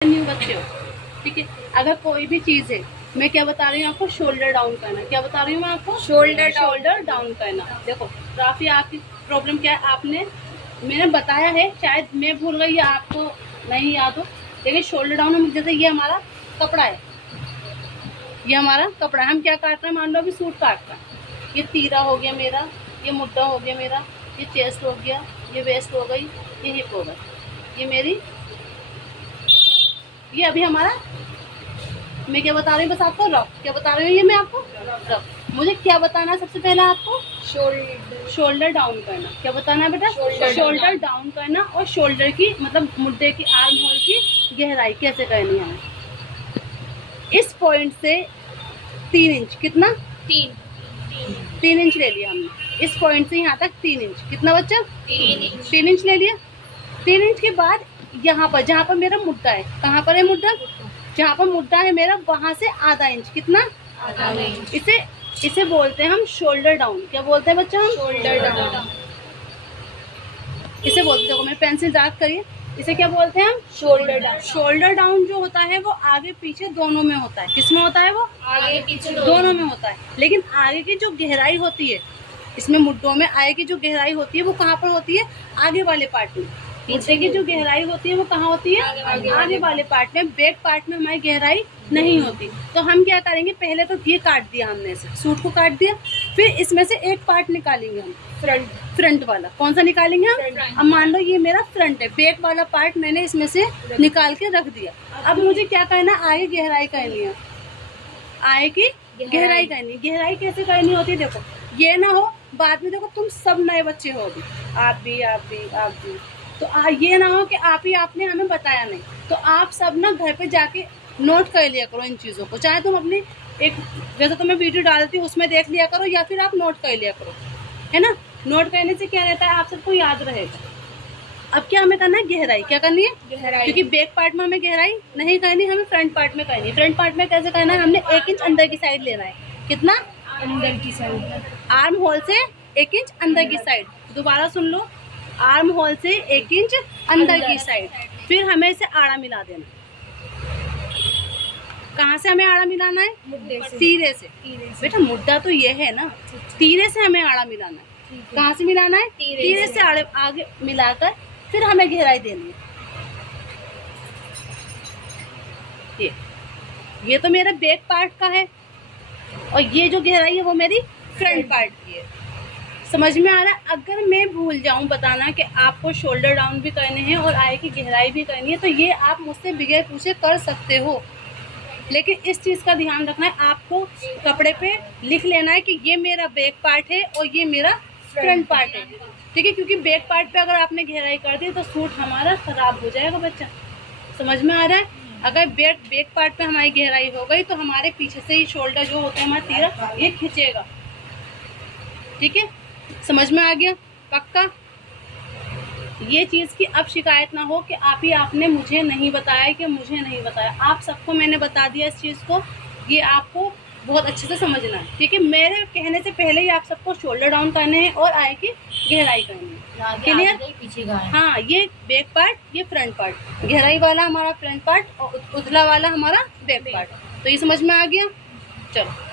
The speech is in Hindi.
न्यू बच्चे हो, ठीक है। अगर कोई भी चीज़ है, मैं क्या बता रही हूँ आपको, शोल्डर डाउन करना। क्या बता रही हूँ मैं आपको, शोल्डर डाउन करना। देखो काफ़ी आपकी प्रॉब्लम क्या है, मैंने बताया है, शायद मैं भूल गई या आपको नहीं याद हो, लेकिन शोल्डर डाउन हम जैसे ये हमारा कपड़ा है, ये हमारा कपड़ा है, हम क्या काट रहे हैं, मान लो अभी सूट काट रहे हैं, ये तीरा हो गया मेरा, ये मुद्दा हो गया मेरा, ये चेस्ट हो गया, ये वेस्ट हो गई, ये हिप हो गई, ये मेरी, ये अभी हमारा, मैं क्या बता रही हूँ बस आपको, रफ। क्या बता रही हूँ ये मैं आपको, रफ। मुझे क्या बताना है सबसे पहले आपको, शोल्डर डाउन करना। क्या बताना है बेटा, शोल्डर डाउन करना। और शोल्डर की मतलब मुद्दे की, आर्म होल की गहराई कैसे करनी है। इस पॉइंट से 3 इंच, कितना, 3 इंच ले लिया हमने। इस पॉइंट से यहाँ तक 3 इंच, कितना बच्चा, 3 इंच ले लिया। 3 इंच के बाद यहाँ पर, जहाँ पर मेरा मुद्दा है, कहाँ पर है मुद्दा, जहाँ पर मुद्दा है मेरा, वहां से आधा इंच, कितना, आधा इंच। इसे बोलते हैं हम शोल्डर डाउन। क्या बोलते हैं बच्चा, हम शोल्डर डाउन इसे बोलते हैं। देखो मेरे पेंसिल याद करिए, इसे क्या बोलते हैं हम, शोल्डर डाउन। शोल्डर डाउन जो होता है वो आगे पीछे दोनों में होता है। किस में होता है वो, आगे पीछे दोनों में होता है। लेकिन आगे की जो गहराई होती है, इसमें मुद्दों में आगे की जो गहराई होती है वो कहाँ पर होती है, आगे वाले पार्ट में। मुद्दे की जो गहराई होती है वो कहाँ होती है, आगे वाले पार्ट में। बैक पार्ट में हमारी गहराई नहीं होती। तो हम क्या करेंगे, पहले तो ये काट दिया हमने, इसे सूट को काट दिया, फिर इसमें से एक पार्ट निकालेंगे हम, फ्रंट वाला। कौन सा निकालेंगे हम, अब मान लो ये मेरा फ्रंट है, बैक वाला पार्ट मैंने इसमें से निकाल के रख दिया। अब मुझे क्या करना, आगे गहराई करनी है, आगे की गहराई करनी। गहराई कैसे करनी होती है, देखो ये ना हो बाद में, देखो तुम सब नए बच्चे हो अभी, आप भी, तो ये ना हो कि आप ही आपने हमें बताया नहीं। तो आप सब ना घर पे जाके नोट कर लिया करो इन चीज़ों को। चाहे तुम अपनी एक, जैसे तो मैं वीडियो डालती हूँ उसमें देख लिया करो, या फिर आप नोट कर लिया करो, है ना। नोट करने से क्या रहता है, आप सबको याद रहेगा। अब क्या हमें करना है, गहराई। क्या करनी है, गहराई। क्योंकि बैक पार्ट में हमें गहराई नहीं करनी, हमें फ्रंट पार्ट में करनी है। फ्रंट पार्ट में कैसे करना है, हमने 1 इंच अंदर की साइड लेना है। कितना, अंदर की साइड, आर्म होल से 1 इंच अंदर की साइड। दोबारा सुन लो, आर्म होल से 1 इंच अंदर की साइड। फिर हमें इसे आड़ा मिला देना। कहाँ से हमें आड़ा मिलाना है, तीरे से। बेटा मुद्दा तो ये है ना, तीरे से हमें आड़ा मिलाना है। कहाँ से मिलाना है, तीरे से आगे मिलाकर फिर हमें गहराई देनी है। ये तो मेरा बैक पार्ट का है, और ये जो गहराई है वो मेरी फ्रंट पार्ट की है। समझ में आ रहा है। अगर मैं भूल जाऊं बताना कि आपको शोल्डर डाउन भी करने हैं और आगे की गहराई भी करनी है, तो ये आप मुझसे बगैर पूछे कर सकते हो। लेकिन इस चीज़ का ध्यान रखना है, आपको कपड़े पे लिख लेना है कि ये मेरा बैक पार्ट है और ये मेरा फ्रंट पार्ट है, ठीक है। क्योंकि बैक पार्ट पे अगर आपने गहराई कर दी तो सूट हमारा ख़राब हो जाएगा बच्चा। समझ में आ रहा है। अगर बैक पार्ट पे हमारी गहराई हो गई तो हमारे पीछे से ही शोल्डर जो होता है हमारा तीरा, ये खींचेगा, ठीक है। समझ में आ गया, पक्का। ये चीज़ की अब शिकायत ना हो कि आप ही आपने मुझे नहीं बताया, कि मुझे नहीं बताया। आप सबको मैंने बता दिया इस चीज़ को। ये आपको बहुत अच्छे से समझना है, ठीक है। मेरे कहने से पहले ही आप सबको शोल्डर डाउन करने हैं और आगे की गहराई करनी है। क्लियर, हाँ। ये बैक पार्ट, ये फ्रंट पार्ट, गहराई वाला हमारा फ्रंट पार्ट और उतला वाला हमारा बैक पार्ट। तो ये समझ में आ गया, चलो।